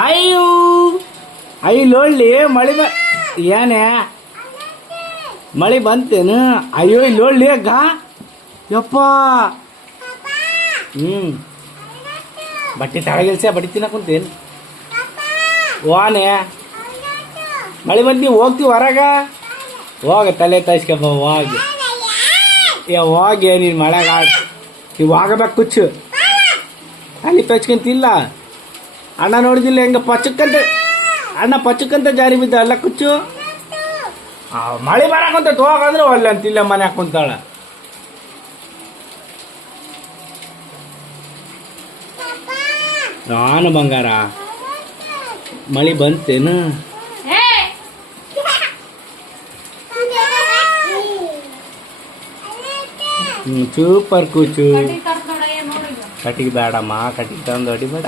ಅಯ್ಯೋ ಇಲ್ಲೊಳ್ಳಿ ಮಳಿ ಏನೇ ಮಳಿ ಬಂತೇನು? ಅಯ್ಯೋ ಇಲ್ಲೊಳ್ಳಿ ಗಾ ಯಪ್ಪ ಬಟ್ಟೆ ತಳಗಿಲ್ಸ ಬಟ್ಟೆ ತಿನ್ನಕ್ ಕುಂತೇನು? ವಾನೆ ಮಳಿ ಬಂದು ಹೋಗ್ತೀವಿ ಹೊರಗ ಹೋಗ ತಲೆ ತೈಸ್ಕೊಬ ಹೋಗಿ ಹೋಗಿ ನೀನು ಮಳೆಗ ಹೋಗಬೇಕು ಕುಚ್ಚು ಅಲ್ಲಿ ತಚ್ಕೊಂತಿಲ್ಲ. ಅಣ್ಣ ನೋಡಿದಿಲ್ಲ ಹೆಂಗ ಪಚ್ಚಕ್ಕಂತ ಅಣ್ಣ ಪಚ್ಚಕ್ಕಂತ ಜಾರಿ ಬಿದ್ದ ಅಲ್ಲ ಕುಚ್ಚು. ಮಳೆ ಬರಕಂತ ಹೋಗಂದ್ರೆ ಒಳ್ಳೆ ಅಂತಿಲ್ಲ ಮನೆ ಕುಂತಾಳ. ನಾನು ಬಂಗಾರ ಮಳಿ ಬಂತೇನು? ಸೂಪರ್ ಕೂಚು. ಕಟ್ಟಿಗೆ ಬೇಡಮ್ಮ, ಕಟ್ಟಿಗೆ ತಂದು ಹೊಡಿಬೇಡ.